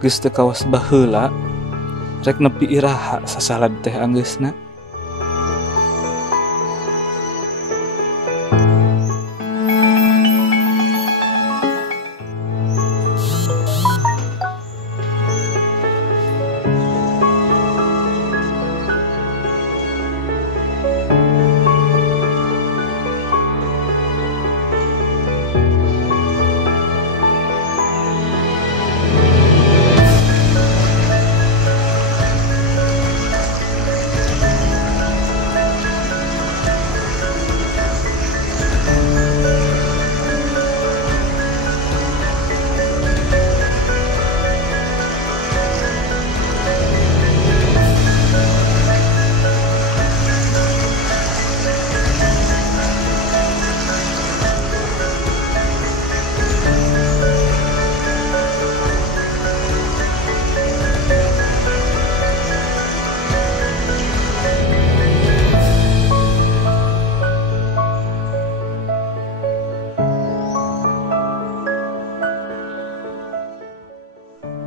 geus teu kawas baheula rek nepi iraha sasalad teh anggeusna.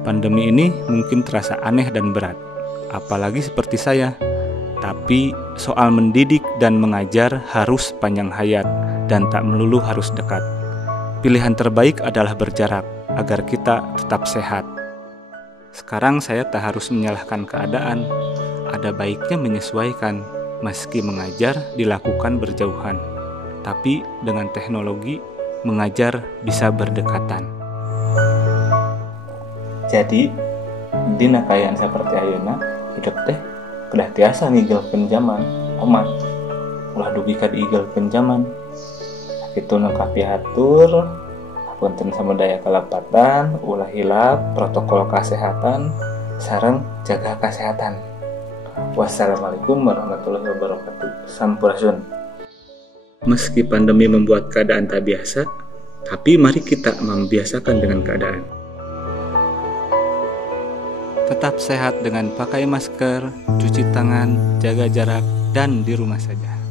Pandemi ini mungkin terasa aneh dan berat, apalagi seperti saya. Tapi soal mendidik dan mengajar harus panjang hayat dan tak melulu harus dekat. Pilihan terbaik adalah berjarak agar kita tetap sehat. Sekarang saya tak harus menyalahkan keadaan. Ada baiknya menyesuaikan, meski mengajar dilakukan berjauhan. Tapi dengan teknologi, mengajar bisa berdekatan. Jadi, dina kayaan seperti ayeuna, hidup teh kedah tiasa ngigel zaman, omat. Ulah dugi ka diigel zaman. Sakitu nu kapihatur, hapunten samudaya kalapatan, ulah hilap protokol kesehatan, sareng jaga kesehatan. Wassalamualaikum warahmatullahi wabarakatuh. Sampurasun. Meski pandemi membuat keadaan tak biasa, tapi mari kita membiasakan dengan keadaan. Tetap sehat dengan pakai masker, cuci tangan, jaga jarak, dan di rumah saja.